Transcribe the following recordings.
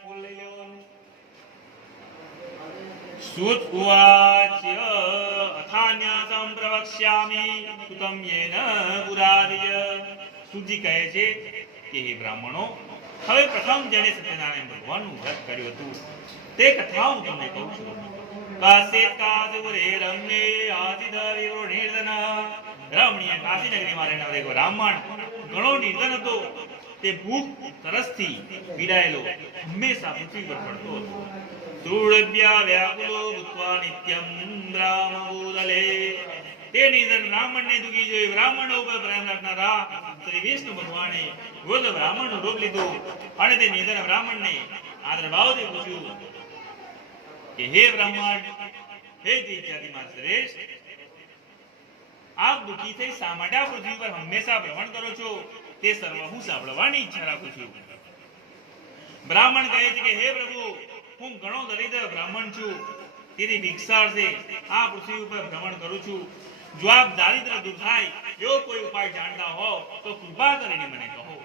ફૂલ લઈ લો. સુત ઉવાચ અથાન્યાસં પ્રવક્ષ્યામિ સુતમ યેન પુરારિય. સુજી કહે છે કે હે બ્રાહ્મણો, હવે પ્રથમ જેણે સત્યનારાયણ ભગવાનનું વ્રત કર્યું હતું તે કથા હું તમને કહું છું. કાશ્ચિત કાશીપુરે રમ્યે આસિત વિપ્રો નિર્ધન. રમણીય કાશી નગરીમાં રહેનાર એક બ્રાહ્મણ ઘણો નિર્ધન હતો. તે ભૂખ તરસથી પીડાયેલો હંમેશા પૃથ્વી પર પડતો હતો. દૃઢવ્યા વ્યાકુલો ભૂત્વા નિત્યમ બ્રાહ્મણોદલે. તે નિર્ધન બ્રાહ્મણને દુખી જોઈ બ્રાહ્મણો ઉપર પ્રેમ રાખનારા શ્રી વિષ્ણુ ભગવાને વૃદ્ધ બ્રાહ્મણનું રૂપ લીધું અને તે નિર્ધન બ્રાહ્મણને આદરભાવથી પૂછ્યું કે હે બ્રાહ્મણ, હે જાતિમાં શ્રેષ્ઠ, આપ દુઃખી થઈ શા માટે આ પૃથ્વી પર હંમેશા ભ્રમણ કરો છો? તે સર્વ હું સાંભળવાની ઈચ્છા રાખું છું. બ્રાહ્મણ કહે છે કે હે પ્રભુ, હું ઘણો દરિદ્ર બ્રાહ્મણ છું. તેની ભિક્ષાર્થે આ પૃથ્વી ઉપર ભ્રમણ કરું છું. જો આપ દારિદ્ર દૂર થાય એવો કોઈ ઉપાય જાણતા હો તો કૃપા કરીને મને કહો.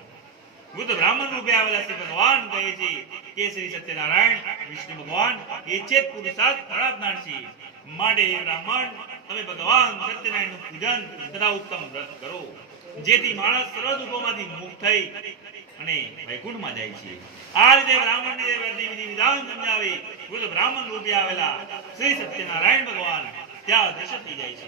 વૃદ્ધ બ્રાહ્મણ રૂપે આવેલા શ્રી ભગવાન કહે છે કે શ્રી સત્યનારાયણ વિષ્ણુ ભગવાન એ ચેત પુરુષાર્થ પ્રાપ્તનાર છે. માટે હે બ્રાહ્મણ, તમે ભગવાન સત્યનારાયણનું પૂજન તથા ઉત્તમ વ્રત કરો, જેથી માણસ સર્વ દુઃખોમાંથી મુક્ત થઈ અને વૈકુંઠમાં જાય છે. આ રીતે બ્રાહ્મણને વ્રતની વિધિ વિધાન સમજાવી વૃદ્ધ બ્રાહ્મણ રૂપે આવેલા શ્રી સત્યનારાયણ ભગવાન ત્યાં દર્શન થઈ જાય છે.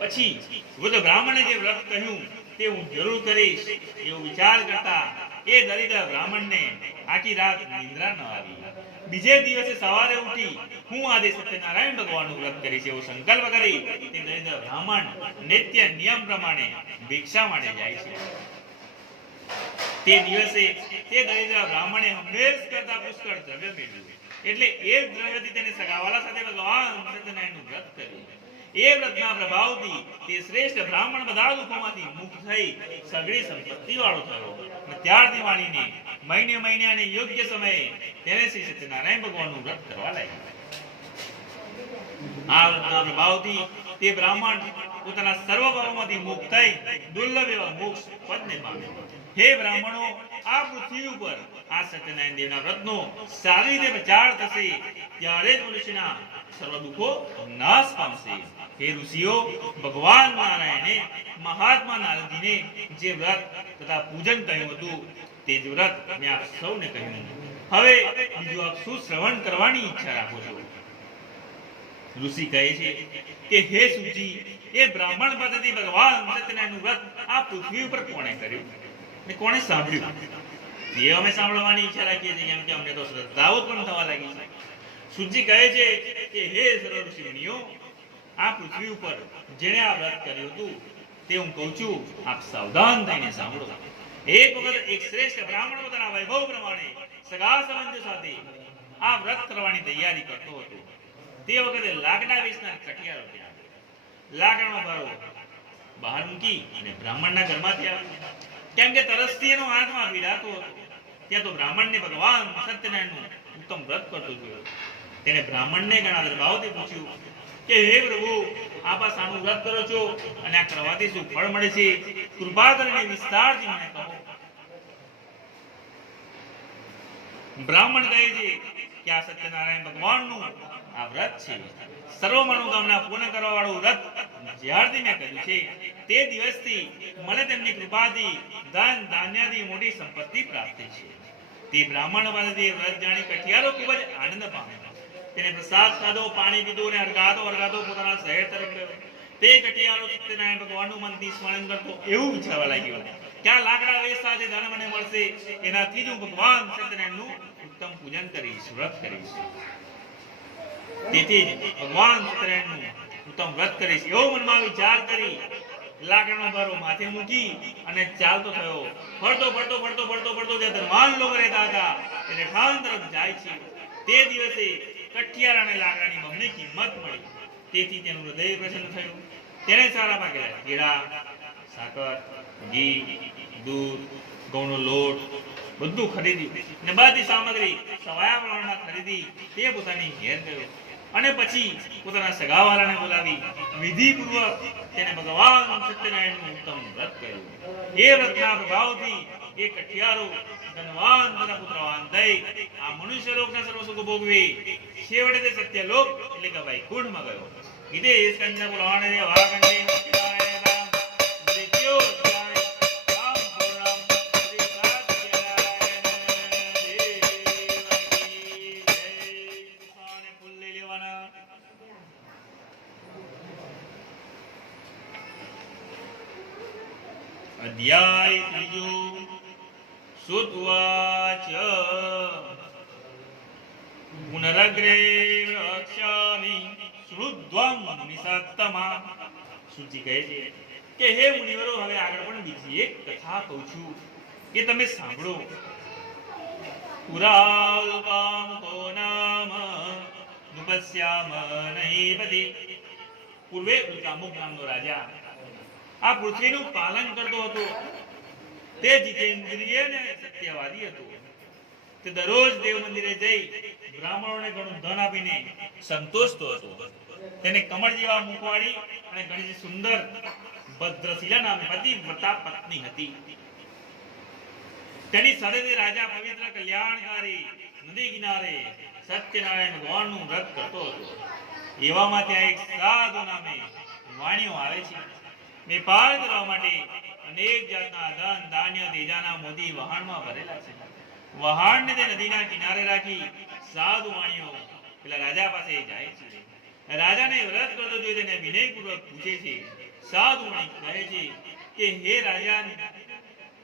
પછી વૃદ્ધ બ્રાહ્મણે જે વ્રત કહ્યું તે હું જરૂર કરીશ એવો વિચાર કરતા એ દરિદ્ર બ્રાહ્મણને આખી રાત નિંદ્રા ન આવી. બીજે દિવસે સવારે ઉઠી હું આજે સત્યનારાયણ ભગવાનનું વ્રત કરીશ એવો સંકલ્પ કરી તે દરિદ્ર બ્રાહ્મણ નિત્ય નિયમ પ્રમાણે ભિક્ષા માટે જાય છે. તે દિવસે તે દરિદ્ર બ્રાહ્મણે હંમેશ કરતા પુષ્કળ દ્રવ્ય મેળવ્યું. એટલે એ દ્રવ્યથી તેને સગાવાલા સાથે ભગવાન સત્યનારાયણનું વ્રત કર્યું. એ વ્રતના પ્રભાવથી તે શ્રેષ્ઠ બ્રાહ્મણ બધા દુઃખોમાંથી મુક્ત થઈ સગળી સંપત્તિ વાળો થયો. અને ત્યારથી વાણીને મહિને મહિને અને યોગ્ય સમયે તેને શ્રી સત્યનારાયણ ભગવાનનું વ્રત કરવા લાગ્યો. આ વ્રતના પ્રભાવથી તે બ્રાહ્મણ પોતાના સર્વ પાપોમાંથી મુક્ત થઈ દુર્લભ એવા મોક્ષ પદને પામ્યો. હે બ્રાહ્મણો, આ પૃથ્વી ઉપર આ સત્યનારાયણ દેવના વ્રતનો સારી રીતે પ્રચાર થશે ત્યારે જ મનુષ્યના સર્વ દુઃખો નાશ પામશે. હે ઋષિઓ, ભગવાન નારાયણે મહાત્મા નારદજીને જે વ્રત તથા પૂજન કહ્યું હતું તે જ વ્રત મેં આપ સૌને કહ્યું. હવે બીજું આપ શું શ્રવણ કરવાની ઈચ્છા રાખો છો? ઋષિ કહે છે કે હે સુજી, એ બ્રાહ્મણ પદ્ધતિ ભગવાન સત્યનારાયણનું વ્રત આ પૃથ્વી ઉપર કોણે કર્યું ને કોણે સાંભળ્યું? એ અમે સાંભળવાની ઈચ્છા રાખીએ છીએ, કેમ કે અમને તો શ્રદ્ધા ઉત્પન્ન થવા લાગી છે. સુજી કહે છે કે હે સર્વ ઋષિમુનિઓ, આ પૃથ્વી ઉપર જેણે આ વ્રત કર્યું હતું તે હું કહું છું, આપ સાવધાન થઈને સાંભળો. એક વખત એક શ્રેષ્ઠ બ્રાહ્મણ પોતાના વૈભવ પ્રમાણે સગા સંબંધીઓ સાથે આ વ્રત કરવાની તૈયારી કરતો હતો. તે વખતે લાકડા વેચનાર કઠિયારો ત્યાં લાકડાનો ભારો બહાર મૂકી અને બ્રાહ્મણના ઘરમાંથી આવ્યો. કેમ કે તરસથી એનો આત્મા પીડાતો હતો. ત્યાં તો બ્રાહ્મણને ભગવાન સત્યનારાયણનું ઉત્તમ વ્રત કરતો જોયો. તેને બ્રાહ્મણને ઘણા દરભાવથી પૂછ્યું કે હે પ્રભુ, આપ આ શાનું વ્રત કરો છો અને આ કરવાથી શું ફળ મળે છે? કૃપા કરીને વિસ્તારથી મને કહો. બ્રાહ્મણ કહે છે કે આ સત્યનારાયણ ભગવાનનું આ વ્રત છે. સર્વ મનોકામના પૂર્ણ કરવા વાળું વ્રત જ્યારથી મેં કર્યું છે તે દિવસથી મને તેમની કૃપાથી ધન ધાન્યથી મોટી સંપત્તિ પ્રાપ્ત થઈ છે. તે બ્રાહ્મણ પાસેથી વ્રત જાણી કઠિયારો ખૂબ જ આનંદ પામ્યો. તેને પ્રસાદ ખાધો, પાણી પીધું અને હરગાતો પોતાના શહેર તરફ ગયો. તે કઠિયારો સત્યનારાયણ ભગવાનનું મનથી સ્મરણ કરતો એવું વિચારવા લાગ્યો કે આ લાકડા વેચતા જે ધન મને મળશે એનાથી જ હું ભગવાન સત્યનારાયણનું ઉત્તમ પૂજન કરીશ, વ્રત કરીશ. તેથી ભગવાન સત્યનારાયણનું ઉત્તમ વ્રત કરીશ એવો મનમાં વિચાર કરી લાકડાનો ભારો માથે મૂકી અને ચાલતો થયો. ફરતો જે ધનવાન લોકો રહેતા હતા એને ઠાણ તરફ જાય છે. તે દિવસે કઠિયાર અને લાકડાની બમણી કિંમત મળી. તેથી તેનું હૃદય પ્રસન્ન થયું. તેને સારા પાકેલા કેળા, સાકર, ઘી, દૂધ, ઘઉંનો લોટ બધું ખરીદ્યું અને બધી સામગ્રી સવાયા પ્રમાણમાં ખરીદી તે પોતાની ઘેર ગયો અને પછી પોતાના સગાવાળાને બોલાવી વિધિપૂર્વક તેને ભગવાન સત્યનારાયણનું ઉત્તમ વ્રત કર્યું. એ વ્રતના પ્રભાવથી એ કઠિયારો ધનવાન તથા પુત્રવાન થઈ આ મનુષ્ય લોકના સર્વ સુખ ભોગવી છેવટે તે સત્યલોક એટલે કે વૈકુંઠમાં ગયો. ઇતે સ્કંદ પુરાણે વાગંડે નમસ્કારાય રામ દ્વિતીયો અધ્યાય રામ પૂર્ણમ શ્રી સત્યનારાયણ દેવકી જય. સાને ફૂલ લઈ લેવાના. અધ્યાય ત્રીજો. સુત ઉવાચ પુનરગ્રે વક્ષ્યામિ શ્રુત્વં મુનિસત્તમા. સૂચિ કહે છે કે હે મુનિવરો, હવે આગળ પણ બીજી એક કથા કહું છું કે તમે સાંભળો. પુરાલ્પામુખો નામ નુપસ્યામ નહીપતિ. પૂર્વે ઉલ્કામુખ નામનો રાજા આ પૃથ્વીનું પાલન કરતો હતો. તે જીતેન્દ્રિય ને સત્યવાદી હતો. તે દરરોજ દેવ મંદિરે જઈ બ્રાહ્મણોને ઘણું ધન આપીને સંતોષતો હતો. તેને કમળ જેવા મુખવાળી અને ઘણી સુંદર ભદ્રશીલા નામે પતિવ્રતા પત્ની હતી. તેની સાથે તે રાજા પવિત્ર કલ્યાણકારી નદી કિનારે સત્યનારાયણ ભગવાનનું વ્રત કરતો હતો. એવામાં ત્યાં એક સાધુ નામે વાણીઓ આવે છે. વેપાર કરવા માટે અનેક જાતના ધન ધાન્ય તેજાના મોતી વહાણમાં ભરેલા છે. વહાણને તે નદીના કિનારે રાખી સાધુ વાણીઓ પેલા રાજા પાસે જાય છે. રાજાને વ્રત કરતો જોઈ તેને વિનયપૂર્વક પૂછે છે. સાધુ વાણી કહે છે કે હે રાજા,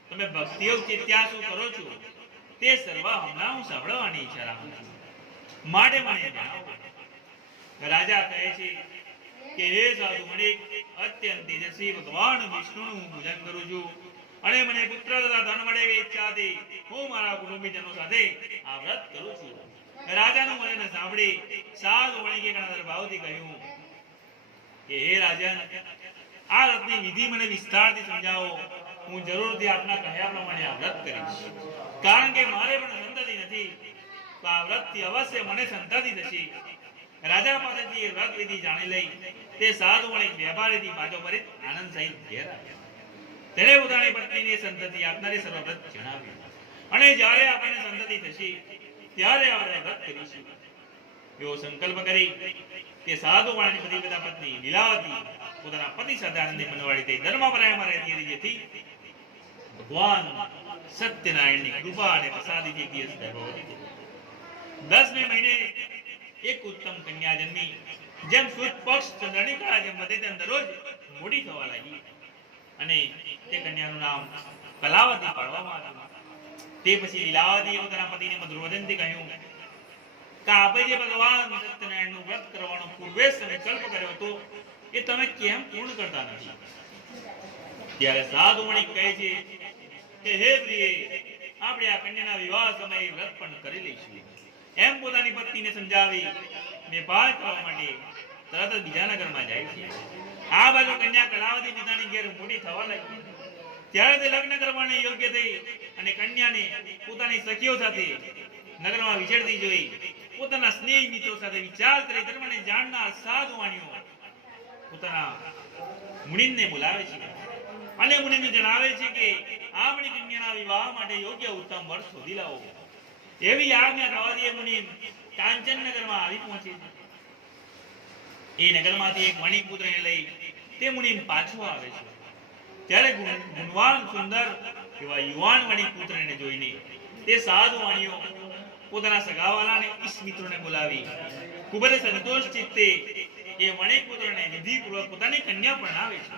તમે ભક્તિયોગથી ત્યાં શું કરો છો તે સર્વ હમણાં હું સાંભળવાની ઈચ્છા રાખું છું, માટે મને જણાવો. રાજા કહે છે કે હે સાધુ મણિક, અત્યંત તેજસ્વી ભગવાન વિષ્ણુનું હું પૂજન કરું છું અને મને પુત્ર તથા ધન મળે એવી ઈચ્છાથી હું મારા કુટુંબીજનો સાથે આ વ્રત કરું છું. રાજાનું વચન સાંભળી સાધુ મણિકે ઘણા ભાવથી કહ્યું કે હે રાજન, આ વ્રતની વિધિ મને વિસ્તારથી સમજાવો. હું જરૂરથી આપના કહ્યા પ્રમાણે આ વ્રત કરીશ, કારણ કે મારે પણ સંતતિ નથી, તો આ વ્રતથી અવશ્ય મને સંતતિ થશે. રાજા પાસેથી વ્રત વિધિ જાણી લઈ તે સાધુ વણિક વેપારીથી પાછો ફરી આનંદ સહિત ઘેર આવ્યો. તેણે પોતાની પત્નીને સંતતિ આપનારી સર્વ વ્રત જણાવ્યું અને જ્યારે આપણને સંતતિ થશે ત્યારે આપણે વ્રત કરીશું એવો સંકલ્પ કરી તે સાધુ વાળાની પતિવ્રતા પત્ની લીલાવતી પોતાના પતિ સાથે આનંદે મનવાળી તે ધર્મપરાયણમાં રહેતી હતી, જેથી ભગવાન સત્યનારાયણની કૃપા અને પ્રસાદીથી એક દિવસ ગર્ભવતી થઈ. 10મે મહિને એક ઉત્તમ કન્યા જન્મી. જેમ સુદ પક્ષ ચંદ્રની કળા જેમ વધે તેમ દરરોજ મોડી થવા લાગી અને તે કન્યાનું નામ કલાવતી પાડવામાં આવ્યું. તે પછી લીલાવતીએ પોતાના પતિને મધુર વચનથી કહ્યું કે આપણે જે ભગવાન સત્યનારાયણનું વ્રત કરવાનો પૂર્વે સંકલ્પ કર્યો હતો એ તમે કેમ પૂર્ણ કરતા નથી? ત્યારે સાધુ મણિક કહે છે કે હે પ્રિય, આપણે આ કન્યાના વિવાહ સમયે વ્રત પણ કરી લઈશું. એમ પોતાની પત્નીને સમજાવી વેપાર કરવા માટે તરત જ બીજા નગરમાં જાય છે. આ બાજુ કન્યા કલાવતી પિતાની ઘેર મોટી થવા લાગી. ત્યારે તે લગ્ન કરવાને યોગ્ય થઈ અને કન્યાને પોતાની સખીઓ સાથે નગરમાં વિચરતી જોઈ પોતાના સ્નેહ મિત્રો સાથે વિચાર કરી ધર્મને જાણનાર સાધુ વાણીઓ પોતાના મુનિને બોલાવે છે અને મુનિને જણાવે છે કે આપણી કન્યાના વિવાહ માટે યોગ્ય ઉત્તમ વર્ષ શોધી લાવો. એવી આજ્ઞા થવાથી એ મુનિ કાંચન નગરમાં આવી પહોંચે છે. એ નગરમાંથી એક વણિક પુત્રને લઈ તે મુનિ પાછો આવે છે. ત્યારે ગુણવાન સુંદર એવા યુવાન વણિક પુત્રને જોઈને તે સાધુ વાણીઓ પોતાના સગાવાલાને ઈશ મિત્રોને બોલાવી ખૂબ જ સંતોષ ચિત્તે એ વણિક પુત્રને વિધિપૂર્વક પોતાની કન્યા પરણાવે છે.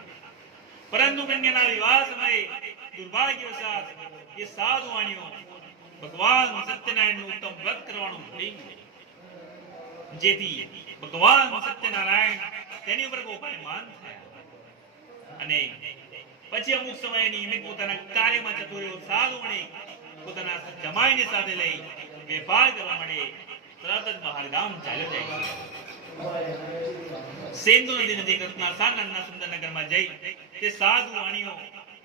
પરંતુ કન્યાના વિવાહ સમયે દુર્ભાગ્યવશાત એ સાધુ વાણીઓ ભગવાન સત્યનારાયણનું ઉત્તમ વ્રત કરવાનું ભૂલી ગઈ, જેથી ભગવાન સત્યનારાયણ તેની ઉપર કોપાયમાન થયા અને પછી અમુક સમય નિયમિત પોતાના કાર્યમાં જતો રહ્યો સાધુ વણિક પોતાના જમાઈને સાથે લઈ વેપાર કરવા માટે તરત જ બહાર ગામ ચાલ્યો જાય છે. સિંધુ નદી નજીક સાનંદના સુંદર નગરમાં જઈ તે સાધુ વાણીઓ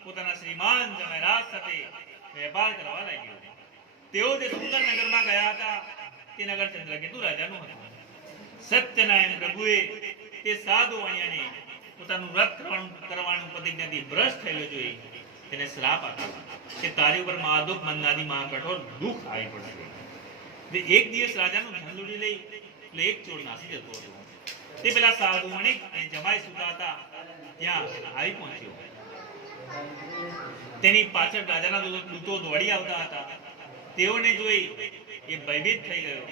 પોતાના શ્રીમાન જમૈરાજ સાથે વેપાર કરવા લાગ્યો. તેઓ તે સુંદર નગરમાં ગયા હતા. તે નગર ચંદ્રકેતુ રાજાનું હતું. સત્યનારાયણ પ્રભુએ તે સાધુ વાણિયાને પોતાનું વ્રત કરવાનું પ્રતિજ્ઞાથી ભ્રષ્ટ થયેલો જોઈ તેને શ્રાપ આપ્યો કે તારી ઉપર મહાદુખ મંદાદી મહા કઠોર દુઃખ આવી પડશે. એક દિવસ રાજાનું ધન લૂંટી લઈ એટલે એક ચોર નાસી જતો હતો. તે પેલા સાધુ વણિક અને જમાઈ સુતા હતા ત્યાં આવી પહોંચ્યો. તેની પાછળ રાજાના દૂતો દોડી આવતા હતા. તેઓને જોઈ એ ભયભીત થઈ ગયો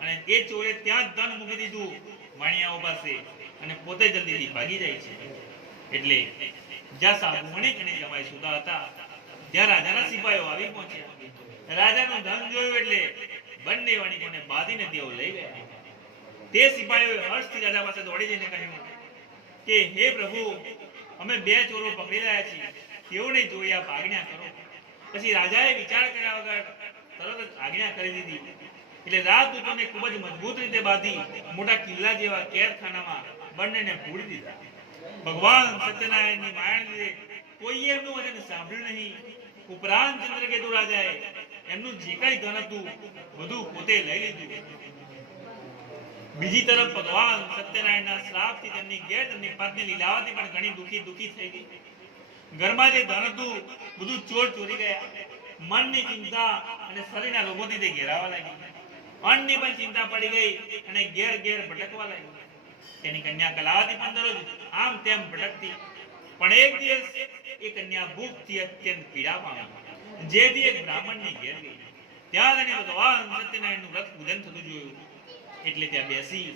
અને એ ચોરે ત્યાં જ ધન મૂકી દીધું વાણિયાઓ પાસે અને પોતે જલ્દીથી ભાગી જાય છે. એટલે જ્યાં સાધુ વણિક અને જમાઈ સુતા હતા ત્યાં રાજાના સિપાહીઓ આવી પહોંચ્યા. રાજાનું ધન જોયું એટલે બંને વણિકોને બાંધીને તેઓ લઈ ગયા. તે સિપાહીઓએ હર્ષથી રાજા પાસે દોડી જઈને કહ્યું કે હે પ્રભુ, અમે બે ચોરો પકડી રહ્યા છીએ, તેઓને જોઈ આપ આજ્ઞા કરો. પછી રાજાએ વિચાર કર્યા વગર તરત જ આજ્ઞા કરી દીધી. એટલે રાજદૂતોને ખૂબ જ મજબૂત રીતે બાંધી મોટા કિલ્લા જેવા કેદખાનામાં બંનેને પૂરી દીધા. ભગવાન સત્યનારાયણની માયાને લીધે કોઈએ એમનું વચન સાંભળ્યું નહીં. ઉપરાંત ચંદ્રકેતુ રાજાએ એમનું જે કઈ ધન હતું બધું પોતે લઈ લીધું. બીજી તરફ ભગવાન સત્યનારાયણના શ્રાપથી તેમની ઘેર તેમની પત્ની લીલાવતી પણ ઘણી દુખી થઈ ગઈ. ઘરમાં જે ધન હતું બધું ચોર ચોરી ગયા. મનની ચિંતા અને શરીરના રોગોથી તે ઘેરાવા લાગી. અન્નની પણ ચિંતા પડી ગઈ અને ઘેર ભટકવા લાગી. તેની કન્યા કલાવતી પણ દરરોજ આમ તેમ ભટકતી. પણ એક દિવસ એ કન્યા ભૂખથી અત્યંત પીડા પામી. જેથી એક બ્રાહ્મણની ઘેર ગઈ. ત્યાં તેને ભગવાન સત્યનારાયણનું વ્રત પૂજન થતું જોયું. એટલે ત્યાં બેસી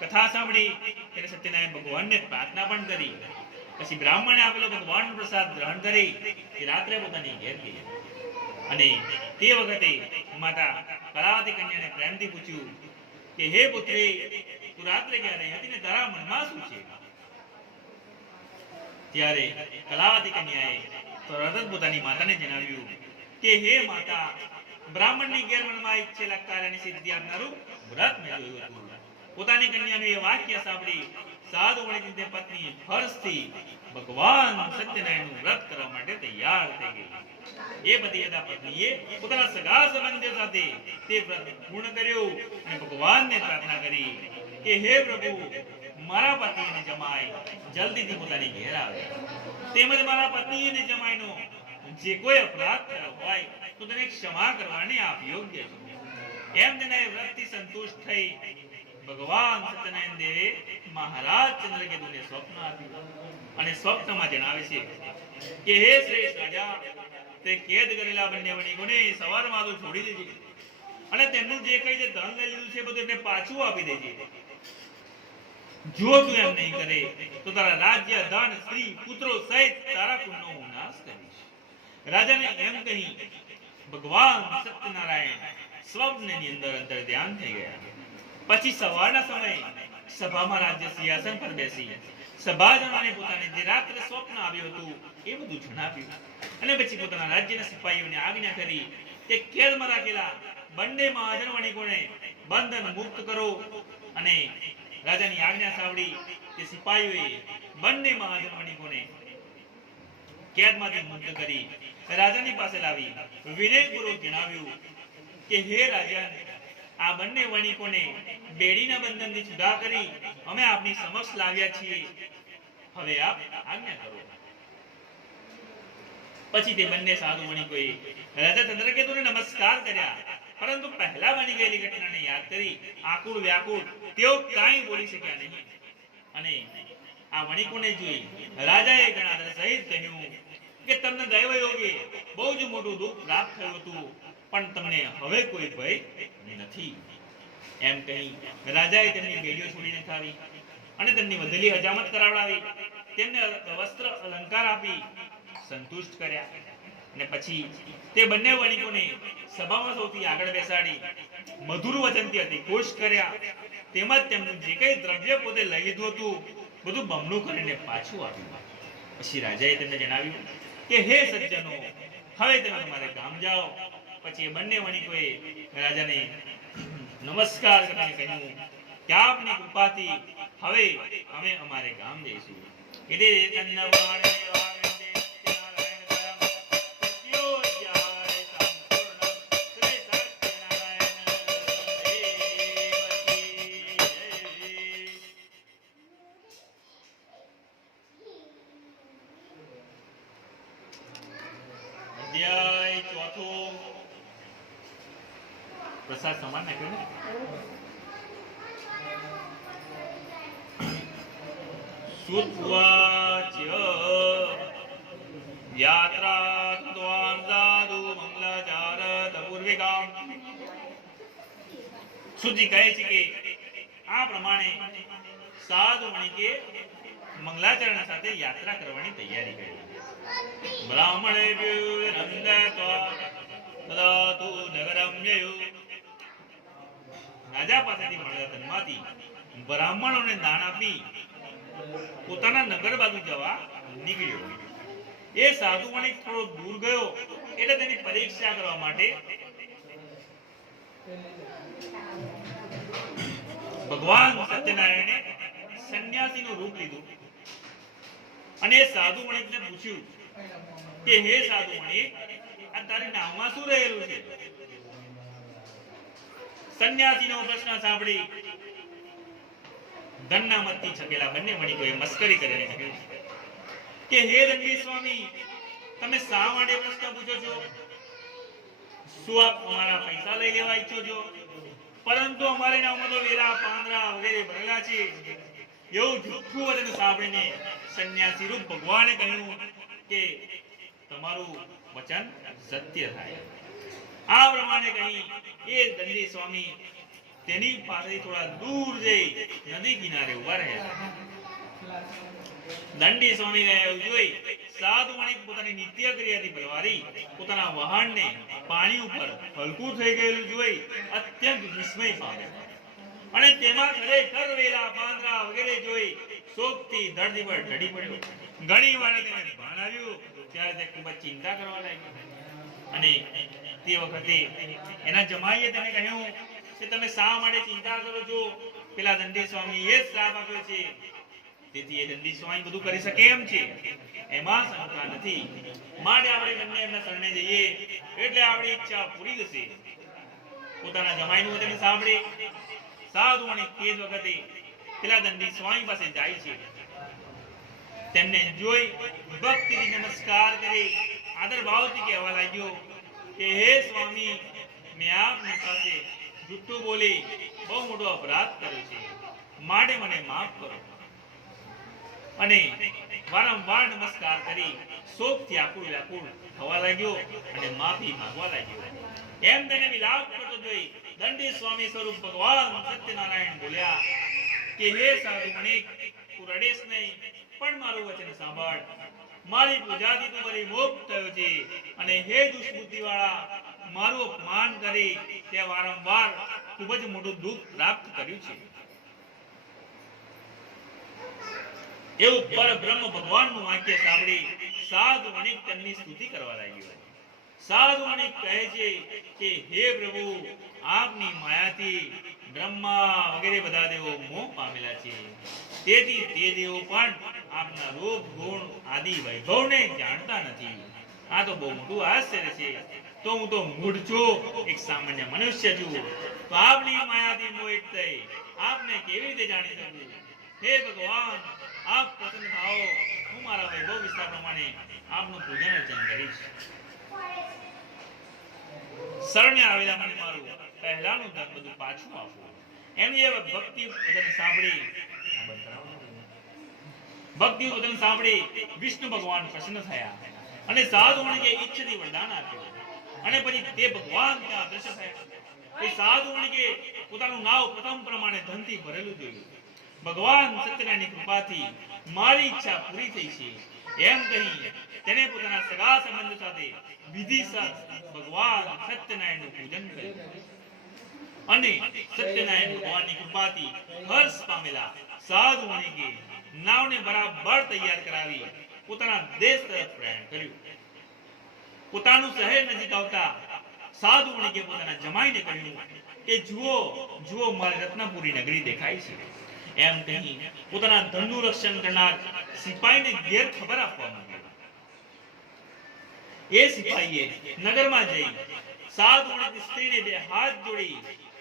કથા સાંભળી. તેને સત્યનારાયણ ભગવાનને પ્રાર્થના પણ કરી. પછી બ્રાહ્મણે આપેલો ભગવાનનો પ્રસાદ ગ્રહણ કરી તે રાત્રે પોતાની ઘેર ગઈ. અને તે વખતે માતા કલાવતી કન્યાને પ્રેમથી પૂછ્યું કે હે પુત્રી, તું રાત્રે ક્યાં રહી હતી ને તારા મનમાં શું છે? ત્યારે કલાવતી કન્યાએ તરત જ પોતાની માતાને જણાવ્યું કે હે માતા, બ્રાહ્મણની ઘેર મનમાં ઈચ્છેલા કાર્યની સિદ્ધિ આપનારું વ્રત મેં જોયું હતું. પોતાની કન્યાનું એ વાક્ય સાંભળી સાધુ વણિકની પત્ની હર્ષથી ભગવાન સત્યનારાયણનું વ્રત કરવા માટે તૈયાર થઈ ગઈ. એ પતિવ્રતા પત્નીએ પોતાના સગા સંબંધીઓ સાથે તે વ્રત પૂર્ણ કર્યું અને ભગવાનને પ્રાર્થના કરી કે હે પ્રભુ, મારા પતિ અને જમાઈ જલ્દીથી પોતાની ઘેર આવે. તેમજ મારા પતિ અને જમાઈનો જે કોઈ અપરાધ થયો હોય તો તેને ક્ષમા કરવાની આપ યોગ્ય છો. એમ તેના વ્રતથી સંતુષ્ટ થઈ ભગવાન સત્યનારાયણ દેવે મહારાજ ચંદ્રકેતુને સ્વપ્ન આપ્યું અને સ્વપ્નમાં જણાવે છે કે હે શ્રેષ્ઠ રાજા, તે કેદ કરેલા બંને વણિકોને સવારમાં તો છોડી દેજે અને તેમનું જે કઈ જે ધન લઈ લીધું છે બધું એમને પાછું આપી દેજે. જો તું એમ નહીં કરે તો તારા રાજ્ય, ધન, સ્ત્રી, પુત્રો સહિત તારા કુળનો હું નાશ કરીશ. રાજાને એમ કહી ભગવાન સત્યનારાયણ સ્વપ્નની અંદર ધ્યાન થઈ ગયા. પછી સવારના સમયે સભામાં રાજ્ય સિંહાસન પર બેસી સભાજનોને પોતાને જે રાત્રે સ્વપ્ન આવ્યું હતું એ બધું જણાવ્યું. અને પછી પોતાના રાજ્યના સિપાહીઓને આજ્ઞા કરી કે કેદમાં રાખેલા બંને મહાજન વણિકોને બંધન મુક્ત કરો. અને રાજાની આજ્ઞા સાંભળી તે સિપાહીઓએ બંને મહાજન વણિકોને કેદમાંથી મુક્ત કરી રાજાની પાસે લાવી વિનયપૂર્વક જણાવ્યું કે હે રાજન, આ બંને વણિકોને બેડીના બંધનથી છૂટા કરી અમે આપની સમક્ષ લાવ્યા છીએ. હવે આપ આજ્ઞા કરો. પછી તે બંને સાધુ વણિકોએ રાજા ચંદ્રકેતુને નમસ્કાર કર્યા. પરંતુ પહેલા બની ગયેલી ઘટનાને યાદ કરી આકુળ વ્યાકુળ તેઓ કાંઈ બોલી શક્યા નહીં. અને આ વણિકોને જોઈ રાજાએ ગણાધર સહિત કહ્યું કે તમને દૈવ યોગે બહુ જ મોટું દુઃખ પ્રાપ્ત થયું હતું, પણ તમને હવે કોઈ ભય નથી. એમ કહી રાજાએ તેમની બેડીઓ છોડી નખાવી અને તેમની વધેલી હજામત કરાવડાવી. તેમને વસ્ત્ર અલંકાર આપી સંતુષ્ટ કર્યા. અને પછી તે બંને વણિકોને સભામાં સૌથી આગળ બેસાડી મધુર વચનથી અતિ ખુશ કર્યા. તેમજ તેમનું જે કંઈ દ્રવ્ય પોતે લઈ લીધું હતું બધું બમણું કરીને પાછું આપ્યું. પછી રાજાએ તેમને જણાવ્યું કે હે સજ્જનો, હવે તમે તમારે ગામ જાઓ. પછી એ બંને વણિકોએ રાજાને નમસ્કાર કરીને કહ્યું કે આપની કૃપાથી હવે અમે અમારે ગામ જઈશું. એટલે પ્રસાદ સમાન નાખ્યો ને. સુત્વાચ યાત્રા ત્વામ સાધુ મંગલાચારત પૂર્વિકામ. સુજી કહે છે કે આ પ્રમાણે સાધુ મણિકે મંગલાચરણ સાથે યાત્રા કરવાની તૈયારી કરી. બ્રાહ્મણેભ્યો નંદત્વા તદાતુ નગરમ યયો. રાજા પાસેથી મળેલા ધનમાંથી બ્રાહ્મણોને દાન આપી પોતાના નગર બાજુ જવા નીકળ્યો. એ સાધુ વણિક થોડો દૂર ગયો એટલે તેની પરીક્ષા કરવા માટે ભગવાન સત્યનારાયણે સંન્યાસીનું રૂપ લીધું અને સાધુ વણિકને પૂછ્યું કે હે સાધુ વણિક, આ તારી નામમાં શું રહેલું છે? સંન્યાસીનો પ્રશ્ન સાંભળી ધનના મતથી છકેલા બંને વણિકોએ મસ્કરી કરીને કહ્યું કે હે દંડી સ્વામી, તમે શા માટે પ્રશ્ન પૂછો છો? શું આપ અમારા પૈસા લઈ લેવા ઈચ્છો છો? પરંતુ અમારે નામમાં તો વેરા પાંદરા વગેરે ભરેલા છે. એવું જૂઠું વચન સાંભળીને સંન્યાસી રૂપ ભગવાને કહ્યું કે તમારું વચન સત્ય થાય. આ પ્રમાણે કહી એ દંડી સ્વામી તેની પાસે થોડા દૂર જઈ નદી કિનારે ઉભા રહ્યા. દંડી સ્વામી જોઈ સાધુ વણિક પોતાની નિત્ય ક્રિયાથી પરવારી પોતાના વહાણને પાણી ઉપર હલકું થઈ ગયેલું જોઈ અત્યંત વિસ્મય પામ્યા અને તેમાં ખરેખર વેલા પાંદરા વગેરે જોઈ શોકથી ધરતી પર ઢળી પડ્યો. ઘણી વાર તેને ભાન આવ્યું ત્યારે તે ખૂબ જ ચિંતા કરવા લાગ્યો અને તે વખતે એના જમાઈએ તેને કહ્યું કે તમે શા માટે ચિંતા કરો છો? પેલા દંડી સ્વામી એ શ્રાપ આપ્યો છે, તેથી એ દંડી સ્વામી બધું કરી શકે એમ છે, એમાં શંકા નથી. માટે આપણે બંને એમના શરણે જઈએ એટલે આપણી ઈચ્છા પૂરી થશે. પોતાના જમાઈનું વચન સાંભળી સાધુ વણિક તે જ વખતે પેલા દંડી સ્વામી પાસે જાય છે. તેમને જોઈ ભક્તિથી નમસ્કાર કરી આદર ભાવથી કહેવા લાગ્યો કે હે સ્વામી, મેં આપની પાસે જુઠ્ઠું બોલી બહુ મોટો અપરાધ કર્યો છે, માટે મને માફ કરો. અને વારંવાર નમસ્કાર કરી શોકથી આકુળ વ્યાકુળ થવા લાગ્યો અને માફી માંગવા લાગ્યો. એમ તેને વિલાપ કરતો જોઈ દંડી સ્વામી સ્વરૂપ ભગવાન સત્યનારાયણ બોલ્યા કે હે સાધુ વણિક, તું રડેશ નહીં, પણ મારું વચન સાંભળ. મારી પૂજાથી તું મારી મોક્ષ થયો છે અને હે દુષ્બુદ્ધિ વાળા, મારું અપમાન કરી તે વારંવાર ખૂબ જ મોટું દુઃખ પ્રાપ્ત કર્યું છે. એવું પરબ્રહ્મ ભગવાનનું વાક્ય સાંભળી સાધુ વણિક તેમની સ્તુતિ કરવા લાગ્યો. સાધુ વણિક કહે છે કે હે પ્રભુ, આપની માયાથી બ્રહ્મા વગેરે બધા દેવો મોહ પામેલા છે, તેથી તે દેવો પણ આપના રૂપ ગુણ આદિ વૈભવને જાણતા નથી. આ તો બહુ મોટું આશ્ચર્ય છે. તો હું તો મૂઢ છું, એક સામાન્ય મનુષ્ય છું, તો આપની માયાથી મોહિત થઈ આપને કેવી રીતે જાણી શકું? હે ભગવાન, આપ પ્રસન્ન થાઓ, હું મારા વૈભવ વિસ્તાર પ્રમાણે આપનું પૂજન અર્ચન કરીશ. શરણે આવેલા મને મારું પહેલાનું ધન બધું પાછું આપો. એમની ભક્તિ વચન સાંભળી વિષ્ણુ ભગવાન પ્રસન્ન થયા અને સાધુ વણિકે ઈચ્છાથી વરદાન આપ્યું અને પછી તે ભગવાન ત્યાં દ્રશ્ય થયા. એ સાધુ વણિકે પોતાનું નાવ પ્રથમ પ્રમાણે ધનથી ભરેલું જોયું. ભગવાન સત્યનારાયણની કૃપાથી મારી ઈચ્છા પૂરી થઈ છે એમ કહી તેને પોતાના સગા સંબંધ સાથે વિધિસર ભગવાન સત્યનારાયણનું પૂજન કર્યું અને સત્યનારાયણ ભગવાનની કૃપાથી હર્ષ પામેલા સાધુ વણિકે નાવને બરાબર તૈયાર કરાવી પોતાના દેશ તરફ પ્રયાણ કર્યું. પોતાનું શહેર નજીક આવતા સાધુ વણિકે પોતાના જમાઈને કહ્યું કે જુઓ જુઓ, મારી રત્નપુરી નગરી દેખાય છે. એમ કહી પોતાના ધનનું રક્ષણ કરનાર સિપાહીને ઘેર ખબર આપવા માંગ્યો. એ સિપાહીએ નગરમાં જઈ સાધુ વણિક સ્ત્રીને બે હાથ જોડી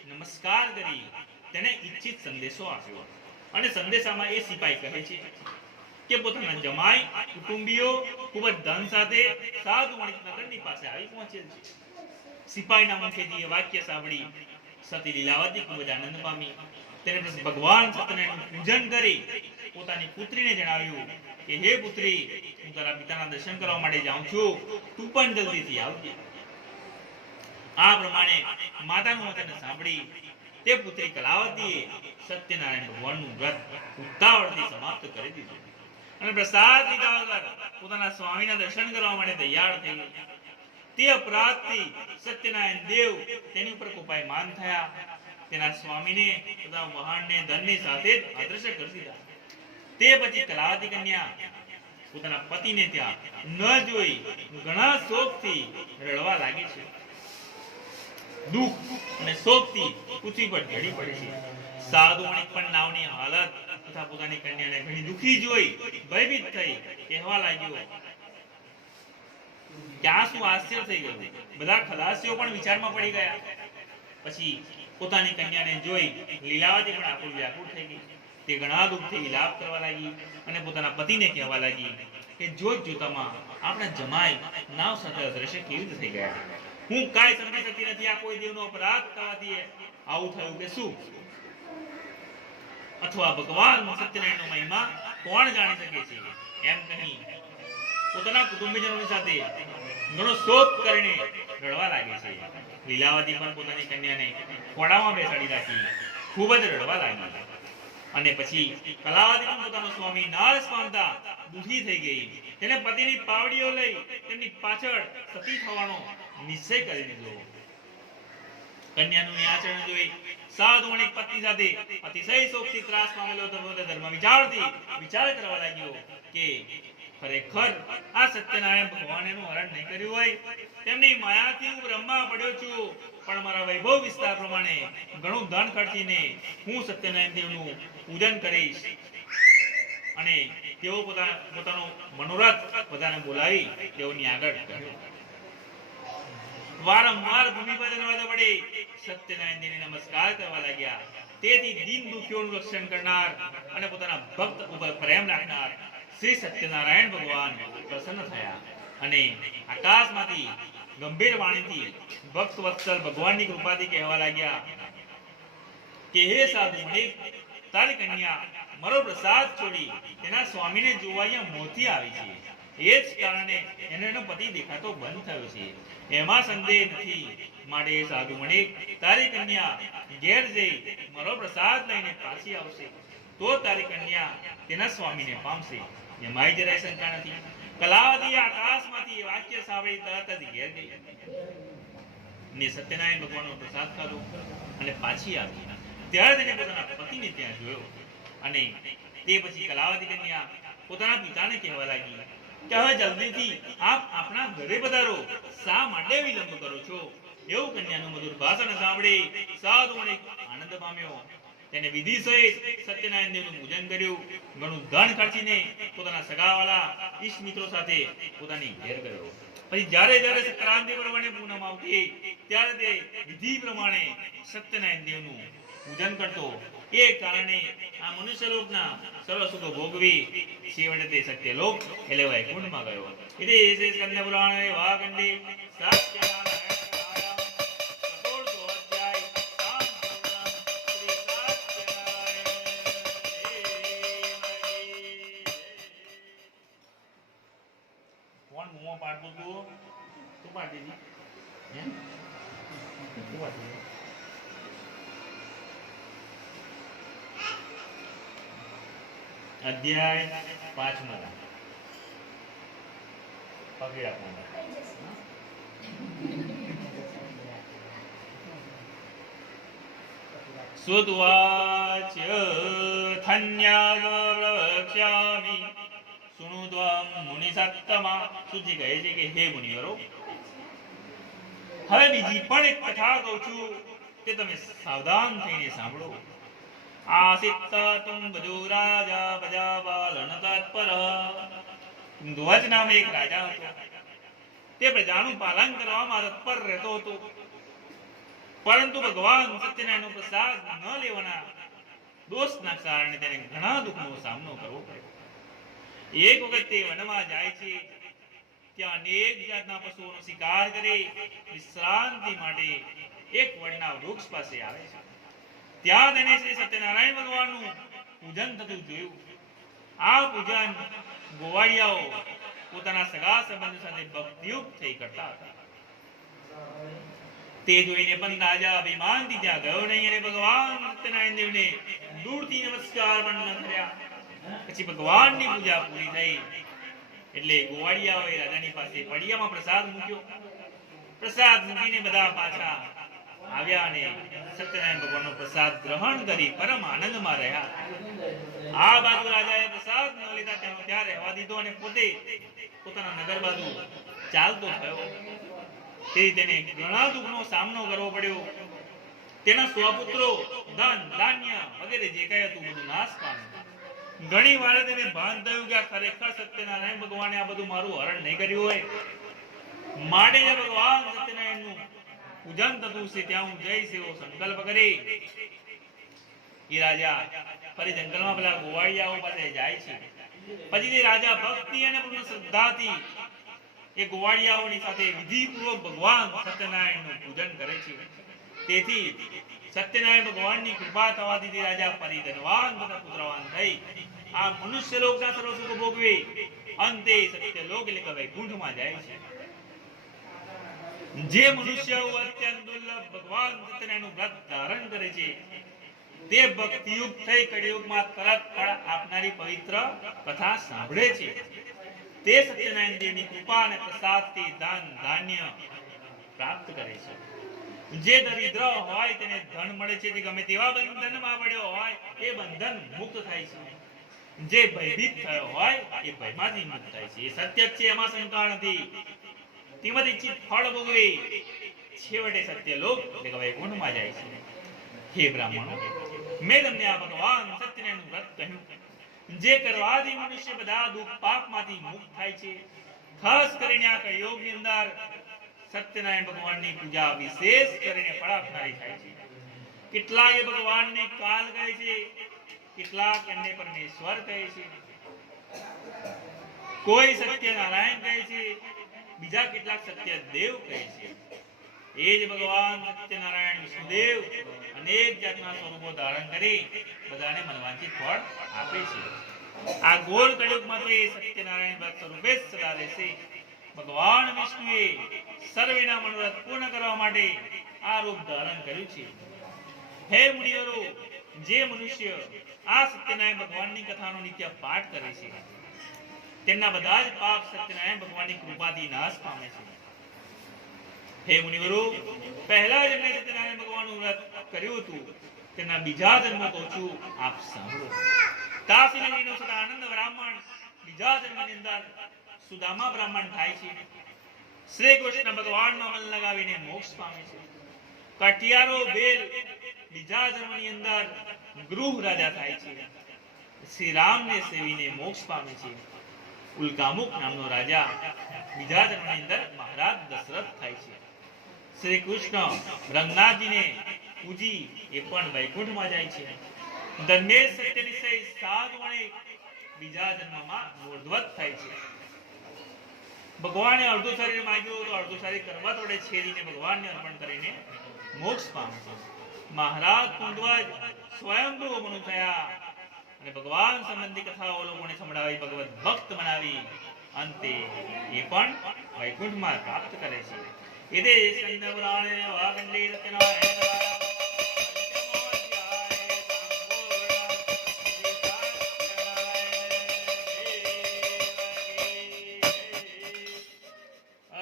નમસ્કાર કરી તેને ઈચ્છિત સંદેશો આપ્યો અને સંદેશામાં એ સિપાહી કહે છે કે પોતાના જમાઈ કુટુંબીઓ ખૂબ જ ધન સાથે સાધુ વણિક નગરની પાસે આવી પહોંચેલ છે. સિપાહીના મુખેથી એ વાક્ય સાંભળી સતી લીલાવતી ખૂબ જ આનંદ પામી. તેને પછી ભગવાન સત્યનારાયણનું પૂજન કરી પોતાની પુત્રીને જણાવ્યું કે હે પુત્રી, હું તારા પિતાના દર્શન કરવા માટે જાઉં છું, તું પણ જલ્દીથી આવજે. આ પ્રમાણે માતાનું વચન સાંભળી તે પુત્રી કલાવતીએ સત્યનારાયણ ભગવાનનું વ્રત ઉતાવળથી સમાપ્ત કરી દીધું અને પ્રસાદ લીધા વગર પોતાના સ્વામીના દર્શન કરવા માટે તૈયાર થઈ ગઈ. તે અપરાધથી સત્યનારાયણ દેવ તેની ઉપર કોપાયમાન થયા. તેના સ્વામીને તથા વહાણને ધનની સાથે જ અદ્રશ્ય કરી દીધા. તે પછી કલાવતી કન્યા પોતાના પતિને ત્યાં ન જોઈ ઘણા શોકથી રડવા લાગી છે. દુઃખ અને શોકથી પૃથ્વી પર ઢળી પડી છે. સાધુ વણિક પણ નાવની હાલત તથા પોતાની કન્યાને ઘણી દુઃખી જોઈ ભયભીત થઈ કહેવા લાગ્યો કે આ શું આશ્ચર્ય થઈ ગયું. બધા ખલાસીઓ પણ વિચારમાં પડી ગયા. પછી પોતાની કન્યાને જોઈ લીલાવતી પણ આકુળ વ્યાકુળ થઈ ગઈ. તે ઘણા દુઃખથી વિલાપ કરવા લાગી અને પોતાના પતિને કહેવા લાગી કે જોત જોતામાં આપણા જમાઈ નાવ સાથે અદ્રશ્ય કેવી રીતે થઈ ગયા. હું કાંઈ સમજી શકતી નથી. આ કોઈ દેવનો અપરાધ થવાથી આવું થયું કે શું? અથવા ભગવાન સત્યનારાયણનો મહિમા કોણ જાણી શકે છે? એમ કહી પોતાના કુટુંબીજનોની સાથે ઘણો શોક કરીને રડવા લાગે છે. લીલાવતી પણ પોતાની કન્યાને ખોળામાં બેસાડી રાખી ખૂબ જ રડવા લાગી અને પછી કલાવતી પણ પોતાનો સ્વામી નાશ પામતા દુઃખી થઈ ગઈ. તેને પતિની પાવડીઓ લઈ તેમની પાછળ સતી થવાનો નિશ્ચય કરી દીધો. કન્યાનું આચરણ જોઈ સાધુ વણિક પત્ની સાથે અતિશય શોકથી ત્રાસ પામેલો ધર્મ વિચાર કરવા લાગ્યો કે ખરેખર આ સત્યનારાયણ ભગવાને એનું હરણ નહીં કર્યું હોય. તેમની માયાથી હું બ્રહ્મા પડ્યો છું, પણ મારા વૈભવ વિસ્તાર પ્રમાણે ઘણું ધન ખર્ચીને હું સત્યનારાયણ દેવનું પૂજન કરીશ. અને તેઓ પોતાનો મનોરથ બધાને બોલાવી તેઓની આગળ કહ્યું. વારંવાર ભૂમિ પર નવાજો પડે સત્યનારાયણ દેવને નમસ્કાર કરવા લાગ્યા. તેથી દીન દુખીઓનું રક્ષણ કરનાર અને પોતાના ભક્ત ઉપર પ્રેમ રાખનાર શ્રી સત્યનારાયણ ભગવાન પ્રસન્ન થયા અને આકાશમાંથી ગંભીર વાણીથી ભક્ત વત્સલ ભગવાનની કૃપાથી કહેવા લાગ્યા કે હે સાધુ વણિક, તારી કન્યા મારો પ્રસાદ છોડી તેના સ્વામીને જોવા અહીંયા મોતી આવી છે. એ જ કારણે એનો પતિ દેખાતો બંધ થયો છે. એમાં સંદેહ નથી. માટે સાધુ વણિક, તારી કન્યા ઘેર જઈ મારો પ્રસાદ લઈને પાછી આવશે તો તારી કન્યા તેના સ્વામીને પામશે. એમાંય જરાય શંકા નથી. કલાવતી આકાશમાંથી વાક્ય સાંભળી તરત જ ઘેર ગઈ ને સત્યનારાયણ ભગવાનનો પ્રસાદ ખાધો અને પાછી આવી. ત્યારે તેને પોતાના પતિને ત્યાં જોયો અને તે પછી કલાવતી કન્યા પોતાના પિતાને કહેવા લાગી કે હવે જલ્દીથી આપ આપણા ઘરે પધારો, શા માટે વિલંબ કરો છો? એવું કન્યાનું મધુર ભાષણ સાંભળી સાધુ વણિક આનંદ પામ્યો. તેને વિધિ સહિત સત્યનારાયણ દેવનું પૂજન કર્યું. ઘણું ધન ખર્ચીને પોતાના સગાવાલા ઈષ્ટ મિત્રો સાથે પોતાની ઘેર ગયો. પછી જ્યારે સંક્રાંતિ પર્વને પૂનમ આવતી ત્યારે તે વિધિ પ્રમાણે સત્યનારાયણ દેવનું પૂજન કરતો. એ કારણે આ મનુષ્યલોકના સર્વ સુખો ભોગવી છેવટે તે સત્યલોક એટલે વૈકુંઠમાં ગયો. એટલે એ સ્કંદ પુરાણે વાગંડી સત્યનારાયણ અધ્યાય 5મો પગે આપવાનો. સુદ્વાચ ધન્યા પ્રવક્ષ્યામિ સુનુદ્વમ મુનિસત્તમા. સુજી કહે છે કે હે મુનિવરો, હવે બીજી પણ એક કથા કહું છું, તે તમે સાવધાન થઈને સાંભળો. આસિત તુંગજો રાજા પ્રજાપાલન તત્પર. ધ્વજ નામે એક રાજા હતો. તે પ્રજાનું પાલન કરવામાં તત્પર રહેતો હતો, પરંતુ ભગવાન સત્યનારાયણનો પ્રસાદ ન લેવાના દોષના કારણે તેને ઘણા દુઃખનો સામનો કરવો પડ્યો. એક વખત તે વનમાં જાય છે. ત્યાં અનેક જાતના પશુઓનો શિકાર કરી વિશ્રાંતિ માટે એક વડના વૃક્ષ પાસે આવે છે. ત્યાં તેને શ્રી સત્યનારાયણ ભગવાનનું પૂજન થતું જોયું. આ પૂજન ગોવાળિયાઓ પોતાના સગા સંબંધ સાથે ભક્તિયુક્ત થઈ કરતા હતા. તે જોઈને પણ રાજા અભિમાનથી ત્યાં ગયો નહીં અને ભગવાન સત્યનારાયણ દેવને દૂરથી નમસ્કાર પણ ન કર્યા. પછી ભગવાનની પૂજા પૂરી થઈ એટલે ગોવાળિયાઓએ રાજાની પાસે પડિયામાં પ્રસાદ મૂક્યો. પ્રસાદ મૂકીને બધા પાછા આવ્યા અને સત્યનારાયણ ભગવાનનો પ્રસાદ ગ્રહણ કરી પરમ આનંદમાં રહ્યા. આ બાજુ રાજાએ પ્રસાદ ન લીધા ત્યાં રહેવા દીધો અને પોતે પોતાના નગર બાજુ ચાલતો થયો. તેથી તેને ઘણા દુઃખનો સામનો કરવો પડ્યો. તેના સ્વપુત્રો, ધન, ધાન્ય વગેરે જે કંઈ હતું બધું નાશ પામ્યું. ઘણી વાર તેને ભાન થયું કે ખરેખર સત્યનારાયણ ભગવાને આ બધું મારું હરણ નહીં કર્યું હોય, માટે જે ભગવાન સત્યનારાયણનું પૂજન થતું છે ત્યાં હું જઈશ એવો સંકલ્પ કરી એ રાજા ફરી જંગલમાં પેલા ગોવાળિયાઓ પાસે જાય છે. પછી તે રાજા ભક્તિ અને પૂર્ણ શ્રદ્ધાથી એ ગોવાળિયાઓની સાથે વિધિપૂર્વક ભગવાન સત્યનારાયણનું પૂજન કરે છે. તેથી સત્યનારાયણ ભગવાનની કૃપા થવાથી તે રાજા ફરી ધનવાન તથા પુત્રવાન થઈ આ મનુષ્ય લોકના સર્વ સુખ ભોગવે અંતે સત્ય લોક એટલે કે વૈકુંઠમાં જાય છે. જે મનુષ્ય અત્યંત દુર્લભ ભગવાન સત્યનારાયણનું વ્રત ધારણ કરે છે તે ભક્તિયુક્ત થઈ કળિયુગમાં તરત ફળ આપનારી પવિત્ર કથા સાંભળે છે. તે સત્યનારાયણ દેવની કૃપા અને પ્રસાદથી દાન ધાન્ય પ્રાપ્ત કરે છે. જે દરિદ્ર હોય તેને ધન મળે છે, જે ગમે તેવા બંધનમાં પડ્યો હોય એ બંધન મુક્ત થાય છે. જે ભયભીત થયો હોય એ ભયમાંથી મુક્ત થાય છે. એ સત્ય છે, એમાં શંકા નથી. તેમજ ઈચ્છિત ફળ ભોગવે છેવટે સત્ય લોક એટલે કે વૈકુંઠમાં જાય છે. હે બ્રાહ્મણો, મેં તમને આ ભગવાન સત્યનારાયણનું વ્રત કહ્યું જે કરવાથી મનુષ્ય બધા દુઃખ પાપમાંથી મુક્ત થાય છે. ખાસ કરીને આ કળિયુગની અંદર સત્યનારાયણ ભગવાનની પૂજા વિશેષ કરીને ફળ આપનારી થાય છે. કેટલાક ભગવાનને કાલ કહે છે, કેટલાક એમને પરમેશ્વર કહે છે, કોઈ સત્યનારાયણ કહે છે, બીજા કેટલાક સત્યદેવ કહે છે. એ જ ભગવાન સત્યનારાયણ વિષ્ણુદેવ અનેક જાતના સ્વરૂપો ધારણ કરી બધાને મનવાંછિત ફળ આપે છે. આ ગોળ કળિયુગમાં તો એ સત્યનારાયણ વ્રત સ્વરૂપે જ સદા રહેશે. ભગવાન વિષ્ણુએ સર્વેના મનોરથ પૂર્ણ કરવા માટે આ રૂપ ધારણ કર્યું છે. હે મુનિવરો, જે મનુષ્ય આ સત્યનારાયણ ભગવાનની કથાનો નિત્ય પાઠ કરે છે તેમના બધા જ પાપ સત્યનારાયણ ભગવાનની કૃપાથી નાશ પામે છે. હે મુનિવરો, પહેલા જેમણે સત્યનારાયણ ભગવાનનું વ્રત કર્યું હતું તેના બીજા જન્મ કહું છું, આપ સાંભળો. કાશી નગરીનો સદાનંદ બ્રાહ્મણ બીજા જન્મની અંદર સુદામા બ્રાહ્મણ થાય છે. શ્રી કૃષ્ણ ભગવાનનો મન લગાવીને મોક્ષ પામે છે. કટિયારો બેલ બીજા જન્મની અંદર ગૃહ રાજા થાય છે. શ્રી રામને સેવીને મોક્ષ પામે છે. ઉલ્કામુક નામનો રાજા બીજા જન્મની અંદર મહારાજ દશરથ થાય છે. શ્રી કૃષ્ણ રંગનાથજીને પૂજી એ પણ વૈકુંઠમાં જાય છે. ધર્મેશ સત્યનિષય સાધુવણે બીજા જન્મમાં મૂર્ધવત થાય છે. ભગવાને અડધું શરીર માંગ્યું તો અડધું શરીર કરવા તોડે છેદીને ભગવાનને અર્પણ કરીને મોક્ષ પામે છે. મહારાજ કુંદવજ સ્વયંભૂ મનુ થયા અને ભગવાન સંબંધી કથાઓ લોકોને સંભળાવી ભગવત ભક્ત બનાવી અંતે એ પણ વૈકુંઠમાં પ્રાપ્ત કરે છે. इदे स्कंद पुराणे वागंडी सत्यनारायण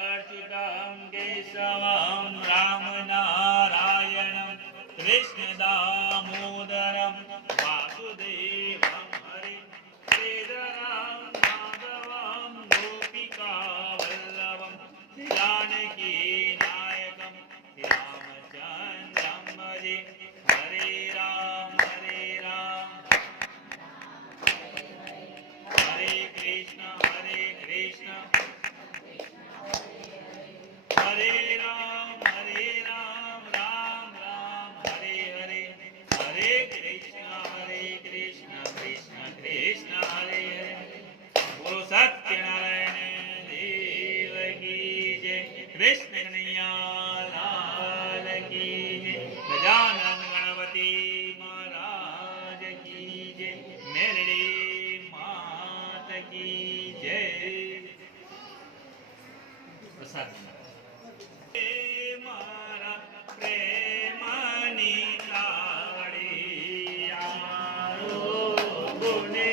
अर्चितं केशवं राम नारायणं कृष्ण दामोदरं वासुदेवं हरि श्रीधरं माधवं गोपिका वल्लभं जानकी नायकं रामचंद्र મેલડી માત કી જય. પ્રસાદ મારા પ્રેમની તાળી આરો ગુણે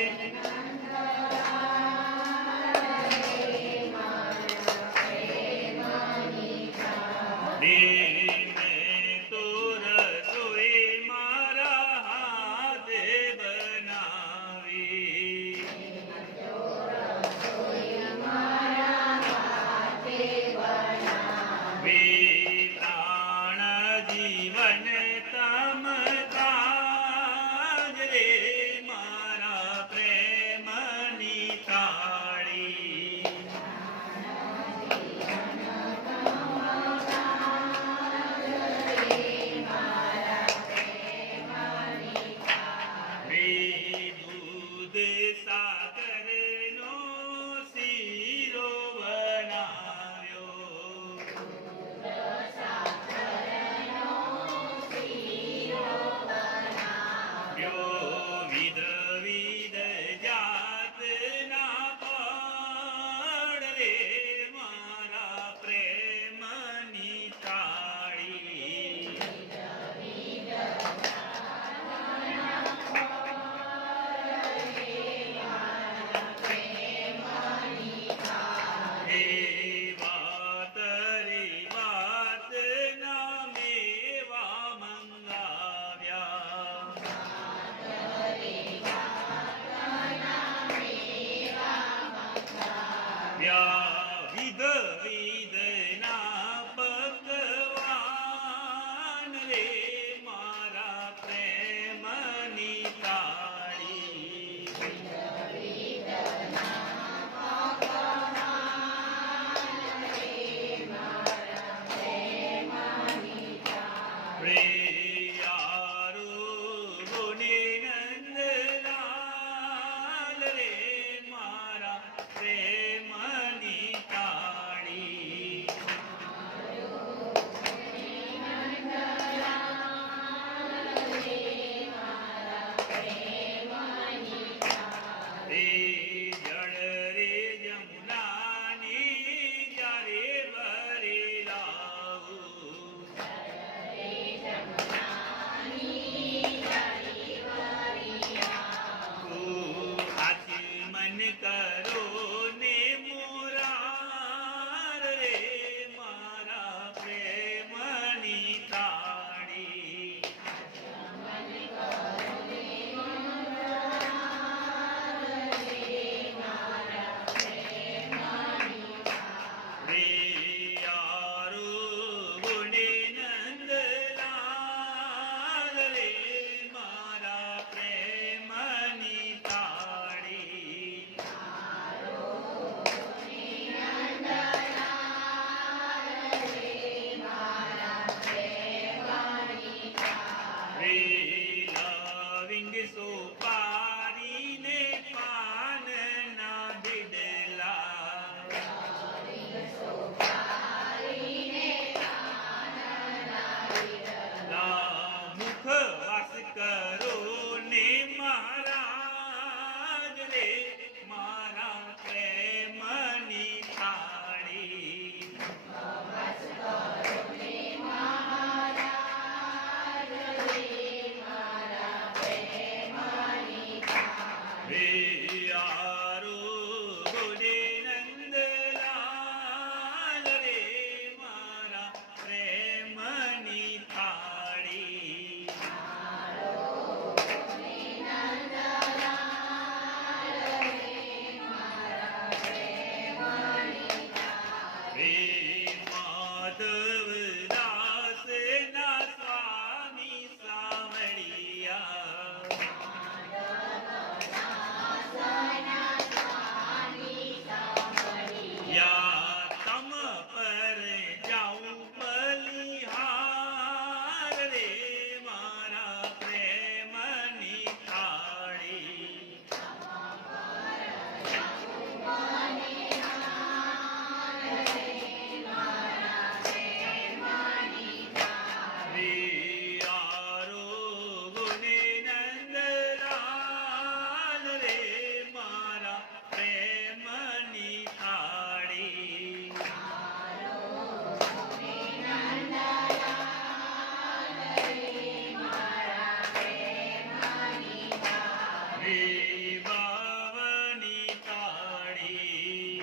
રે બાવની તાળી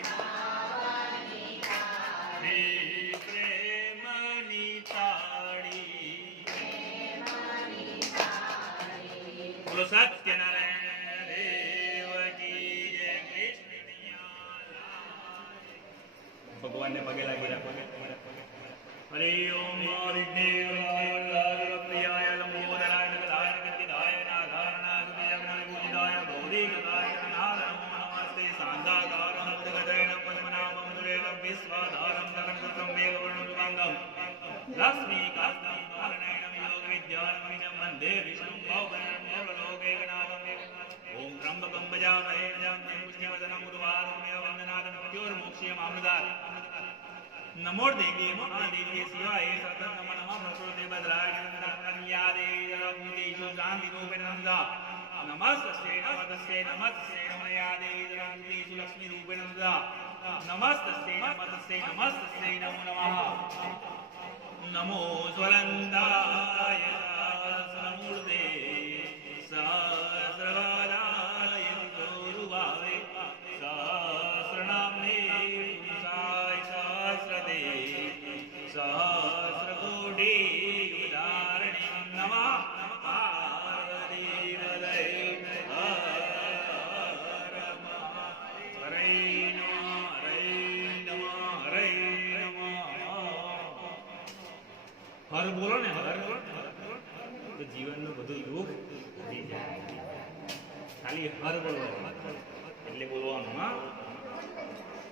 રે પ્રેમની તાળી બોલો સત્યનારાયણ દેવ કી જય કૃષ્ણ ભગવાનને પગે લાગી રાખો હરિ ઓમ વિઘ્નેશ્વરાય પ્રિયાય લંબોદરાય જગદાય ગતિદાય નાધારણાય વિજ્ઞાન પૂજિતાય બૌદ્ધિકાય નારાયણ નમસ્તે સાંધાકારં જગદૈન પદ્મનાભં સુરેશં વિશ્વાધારં જગન્પુત્રં મેઘવર્ણં શુભાંગં લક્ષ્મીકાન્तं નારાયણં યોગ વિદ્યાનમિनं વંદે વિષ્ણું ભવગણં સર્વલોકૈકનાથં ઓમ ત્રંબકં ભજામહે જામ્યં પુષ્ટિવદनं ઉર્વારુકમેવ વંદનાદં મૃત્યોર્મોક્ષ્યમામૃતાत् नमो देवी देवी शिवाय सतत नमः नमः प्रकृते भद्राय कन्या देवी जलमुदीषु शांति रूपेण नमः नमस्ते नमस्ते नमस्ते नमया देवी जलमुदीषु लक्ष्मी रूपेण नमः नमस्ते नमस्ते नमस्ते नमो नमः नमो स्वरन्दाय सहस्रमूर्ते सहस्रवाराय गुरुभावे सहस्रनाम्ने पुरुषाय सहस्रदे सहस्रकोटि युगधारिणीं नमः पार्वतीपतये हरे नमः हरे नमः हर बोलो ने हर तो जीवन में બધું દુઃખ થઈ જાય ખાલી હર બોલવાનું એટલે બોલવાનું હા